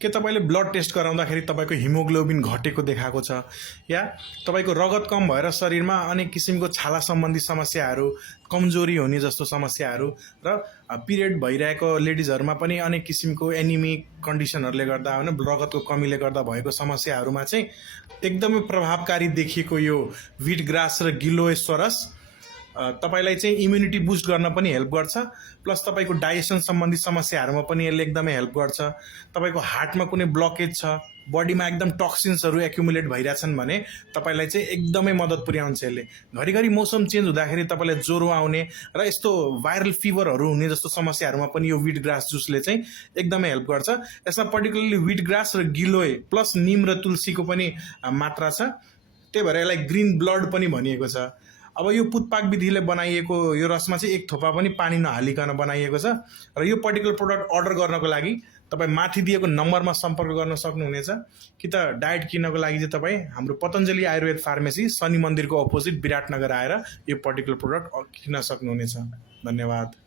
के तपाईँले blood test गराउँदाखेरि तपाईँको हिमोग्लोबिन घटेको देखाएको छ, या तपाईँको रगत कम भएर शरीरमा अनेक किसिमको छाला सम्बन्धी समस्याहरू, कमजोरी हुने जस्तो समस्याहरू र पिरियड भइरहेको लेडिजहरूमा पनि अनेक किसिमको एनिमिक कन्डिसनहरूले गर्दा होइन रगतको कमीले गर्दा भएको समस्याहरूमा चाहिँ एकदमै प्रभावकारी देखिएको यो व्हिट ग्रास र गिलोएस्टोरस तपाईलाई चाहिँ इम्युनिटी बुस्ट गर्न पनि हेल्प गर्छ, प्लस तपाईँको डाइजेसन सम्बन्धी समस्याहरूमा पनि यसले एकदमै हेल्प गर्छ। तपाईँको हार्टमा कुनै ब्लकेज छ, बडीमा एकदम टक्सिन्सहरू एक्युमुलेट भइरहेछन् भने तपाईँलाई चाहिँ एकदमै मद्दत पुर्याउँछ यसले। घरिघरि मौसम चेन्ज हुँदाखेरि तपाईँलाई ज्वरो आउने र यस्तो भाइरल फिभरहरू हुने जस्तो समस्याहरूमा पनि यो व्हिट ग्रास जुसले चाहिँ एकदमै हेल्प गर्छ। यसमा पर्टिकुलरली व्हिट ग्रास र गिलोय प्लस निम र तुलसीको पनि मात्रा छ, त्यही भएर यसलाई ग्रिन ब्लड पनि भनिएको छ। अब यो पुतपाक विधिले बनाइएको यो रसमा चाहिँ एक थोपा पनि पानी नहालिकन बनाइएको छ र यो पर्टिकुलर प्रोडक्ट अर्डर गर्नको लागि तपाईँ माथि दिएको नम्बरमा सम्पर्क गर्न सक्नुहुनेछ, कि त डायट किन्नको लागि चाहिँ तपाईँ हाम्रो पतञ्जलि आयुर्वेद फार्मेसी शनि मन्दिरको अपोजिट विराटनगर आएर यो पर्टिकुलर प्रोडक्ट किन्न सक्नुहुनेछ। धन्यवाद।